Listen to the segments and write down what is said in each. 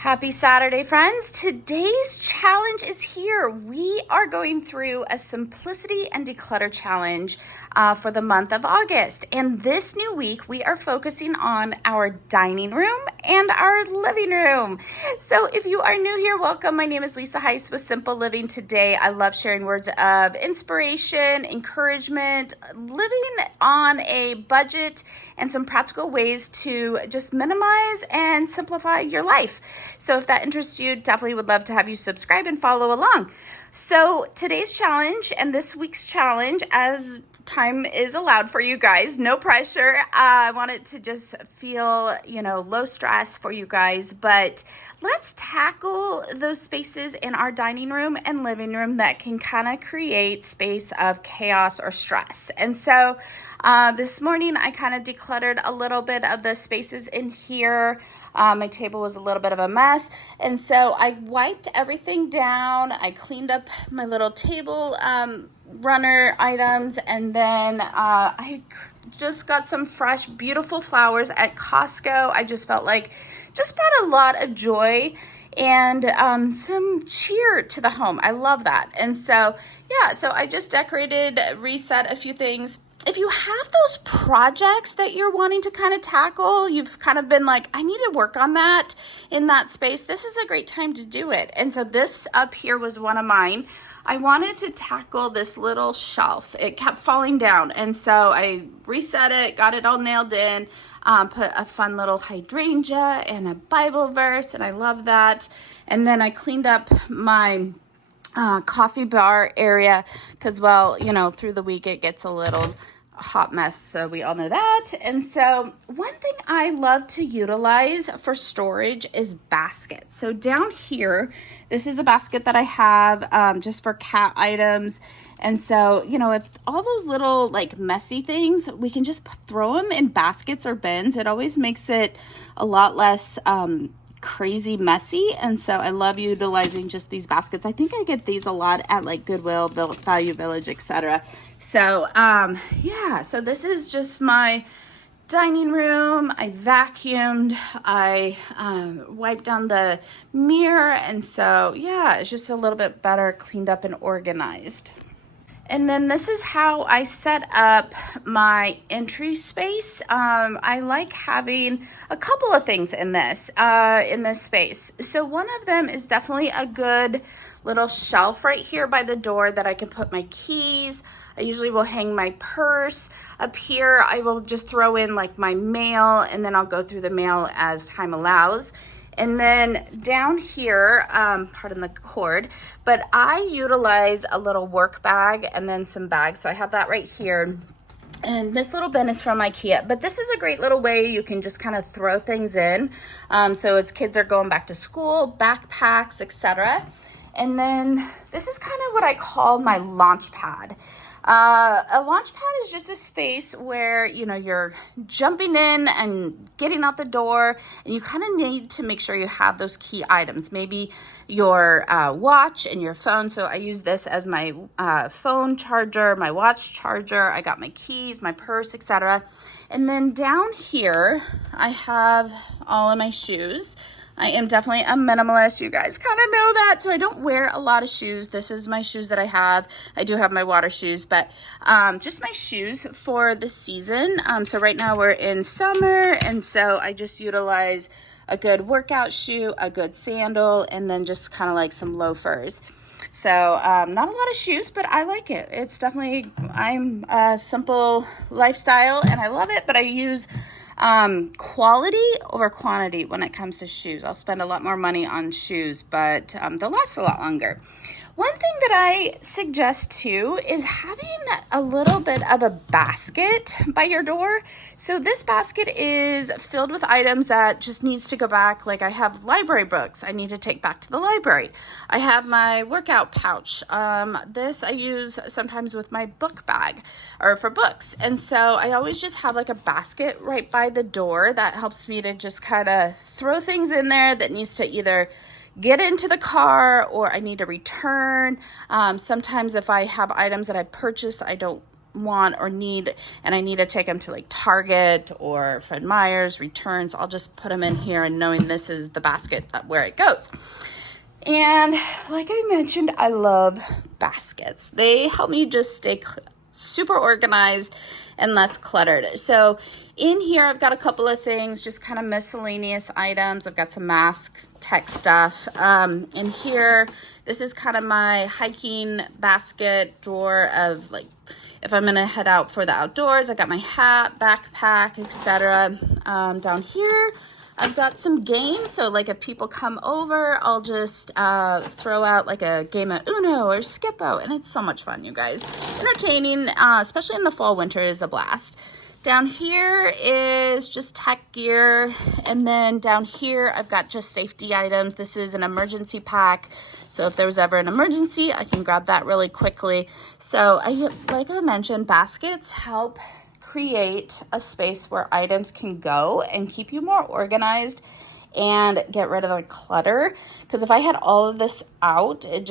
Happy Saturday, friends. Today's challenge is here. We are going through a simplicity and declutter challenge for the month of August. And this new week, we are focusing on our dining room and our living room. So if you are new here, welcome. My name is Lisa Heiss with Simple Living. Today, I love sharing words of inspiration, encouragement, living on a budget, and some practical ways to just minimize and simplify your life. So if that interests you, definitely would love to have you subscribe and follow along. So today's challenge and this week's challenge, as time is allowed for you guys, no pressure. I want it to just feel, low stress for you guys, but let's tackle those spaces in our dining room and living room that can kind of create space of chaos or stress. And so this morning I kind of decluttered a little bit of the spaces in here. My table was a little bit of a mess, and so I wiped everything down. I cleaned up my little table runner items, and then I just got some fresh, beautiful flowers at Costco. I just felt like just brought a lot of joy and some cheer to the home. I love that. And so, so I just decorated, reset a few things. If you have those projects that you're wanting to kind of tackle, you've kind of been like, I need to work on that in that space, this is a great time to do it. And so this up here was one of mine. I wanted to tackle this little shelf. It kept falling down. And so I reset it, got it all nailed in, put a fun little hydrangea and a Bible verse, and I love that. And then I cleaned up my coffee bar area because, through the week it gets a little hot mess, so we all know that. And so one thing I love to utilize for storage is baskets. So down here, this is a basket that I have just for cat items. And so, if all those little messy things, we can just throw them in baskets or bins. It always makes it a lot less crazy messy. And so I love utilizing just these baskets. I think I get these a lot at Goodwill, Value Village, etc. So so this is just my dining room. I vacuumed, I wiped down the mirror, and so it's just a little bit better cleaned up and organized. And then this is how I set up my entry space. I like having a couple of things in this space. So one of them is definitely a good little shelf right here by the door that I can put my keys. I usually will hang my purse. Up here, I will just throw in my mail, and then I'll go through the mail as time allows. And then down here, pardon the cord, but I utilize a little work bag and then some bags. So I have that right here. And this little bin is from IKEA, but this is a great little way you can just kind of throw things in. So as kids are going back to school, backpacks, etc. And then this is kind of what I call my launch pad. A launch pad is just a space where, you're jumping in and getting out the door, and you kind of need to make sure you have those key items, maybe your watch and your phone. So I use this as my phone charger, my watch charger. I got my keys, my purse, etc. And then down here, I have all of my shoes. I am definitely a minimalist. You guys kind of know that. So I don't wear a lot of shoes. This is my shoes that I have. I do have my water shoes, but just my shoes for the season. So right now we're in summer, and so I just utilize a good workout shoe, a good sandal, and then just kind of some loafers. So not a lot of shoes, but I like it. It's definitely, I'm a simple lifestyle and I love it, but I use quality over quantity when it comes to shoes. I'll spend a lot more money on shoes, but they'll last a lot longer. One thing that I suggest too is having a little bit of a basket by your door. So this basket is filled with items that just needs to go back. I have library books I need to take back to the library. I have my workout pouch. This I use sometimes with my book bag or for books. And so I always just have a basket right by the door that helps me to just kind of throw things in there that needs to either get into the car or I need to return. Sometimes if I have items that I purchased, I don't want or need and I need to take them to like Target or Fred Meyer's returns, I'll just put them in here and knowing this is the basket where it goes. And like I mentioned, I love baskets. They help me just stay super organized and less cluttered. So in here, I've got a couple of things, just kind of miscellaneous items. I've got some mask tech stuff. In here, this is kind of my hiking basket drawer of like, if I'm gonna head out for the outdoors, I got my hat, backpack, etc. Down here, I've got some games. So like if people come over, I'll just throw out like a game of Uno or Skippo, and it's so much fun, you guys. Entertaining, especially in the fall, winter is a blast. Down here is just tech gear, and then down here I've got just safety items. This is an emergency pack, so if there was ever an emergency, I can grab that really quickly. So like I mentioned, baskets help create a space where items can go and keep you more organized and get rid of the clutter. Because if I had all of this out, it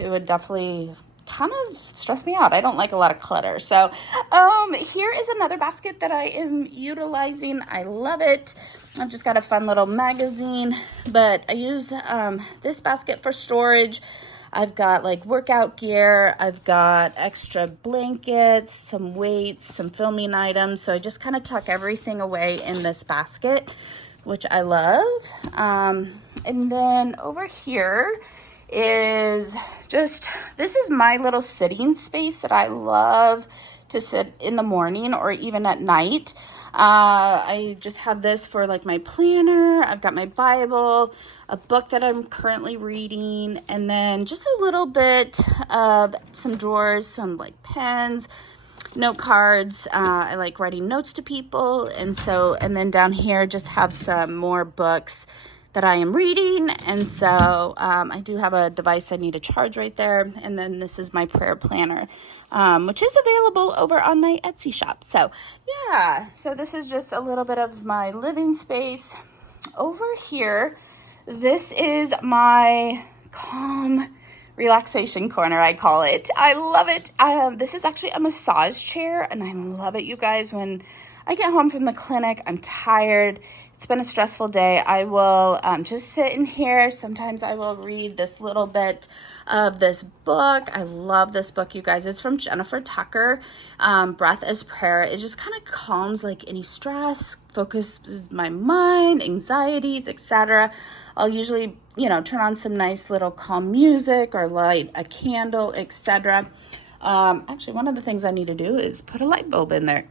would definitely kind of stress me out. I don't like a lot of clutter. So here is another basket that I am utilizing. I love it. I've just got a fun little magazine, but I use this basket for storage. I've got like workout gear, I've got extra blankets, some weights, some filming items. So I just kind of tuck everything away in this basket, which I love. And then over here is this is my little sitting space that I love to sit in the morning or even at night. I just have this for like my planner. I've got my Bible, a book that I'm currently reading, and then just a little bit of some drawers, some like pens, note cards. I like writing notes to people. And then down here just have some more books that I am reading. And so I do have a device I need to charge right there. And then this is my prayer planner, which is available over on my Etsy shop. So yeah, so this is just a little bit of my living space. Over here, this is my calm relaxation corner, I call it. I love it. This is actually a massage chair, and I love it, you guys. When I get home from the clinic, I'm tired. It's been a stressful day. I will just sit in here. Sometimes I will read this little bit of this book. I love this book, you guys. It's from Jennifer Tucker, Breath as Prayer. It just kind of calms like any stress, focuses my mind, anxieties, etc. I'll usually, turn on some nice little calm music or light a candle, etc. Actually, one of the things I need to do is put a light bulb in there.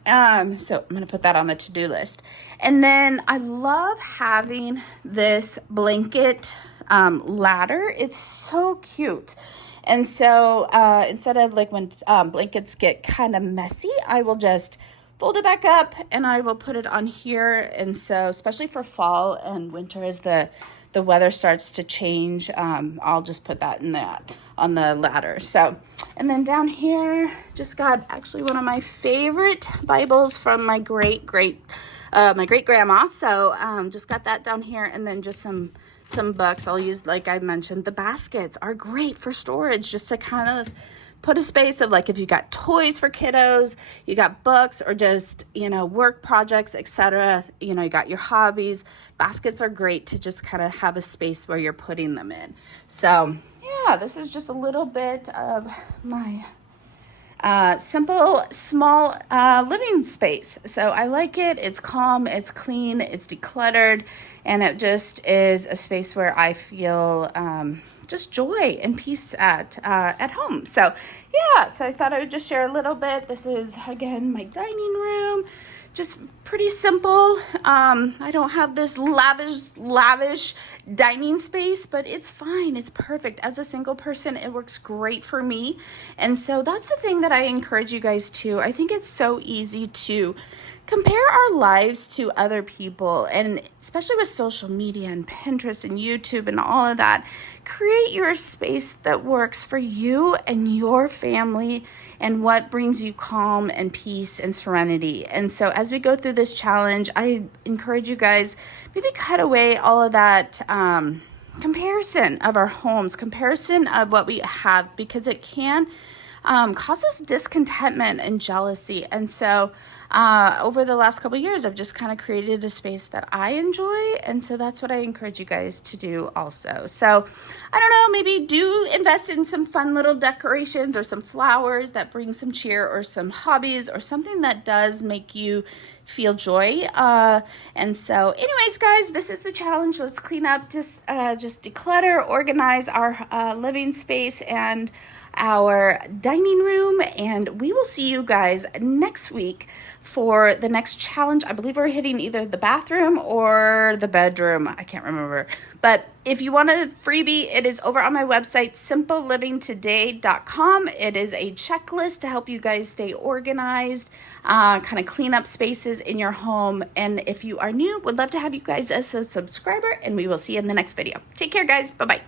So I'm going to put that on the to-do list. And then I love having this blanket ladder. It's so cute. And so instead of like when blankets get kind of messy, I will just fold it back up and I will put it on here. And so especially for fall and winter as the weather starts to change, I'll just put that on the ladder. So, and then down here, just got actually one of my favorite Bibles from my great grandma. So, just got that down here, and then just some books. I'll use, like I mentioned, the baskets are great for storage, just to kind of put a space of like if you got toys for kiddos, you got books, or just, work projects, etc. You got your hobbies. Baskets are great to just kind of have a space where you're putting them in. So yeah, this is just a little bit of my simple, small living space. So I like it. It's calm, it's clean, it's decluttered, and it just is a space where I feel just joy and peace at home. So yeah, so I thought I would just share a little bit. This is, again, my dining room. Just pretty simple. I don't have this lavish dining space, but it's fine. It's perfect. As a single person, it works great for me. And so that's the thing that I encourage you guys to. I think it's so easy to compare our lives to other people, and especially with social media and Pinterest and YouTube and all of that. Create your space that works for you and your family and what brings you calm and peace and serenity. And so as we go through this challenge, I encourage you guys, maybe cut away all of that comparison of our homes, comparison of what we have, because it can causes discontentment and jealousy. And so over the last couple of years, I've just kind of created a space that I enjoy. And so that's what I encourage you guys to do also. So I don't know, maybe do invest in some fun little decorations or some flowers that bring some cheer, or some hobbies or something that does make you feel joy. And so anyways, guys, this is the challenge. Let's clean up, just declutter, organize our living space and our dining room, and we will see you guys next week for the next challenge. I believe we're hitting either the bathroom or the bedroom. I can't remember. But if you want a freebie, it is over on my website, simplelivingtoday.com. It is a checklist to help you guys stay organized, kind of clean up spaces in your home. And if you are new, would love to have you guys as a subscriber, and we will see you in the next video. Take care, guys. Bye-bye.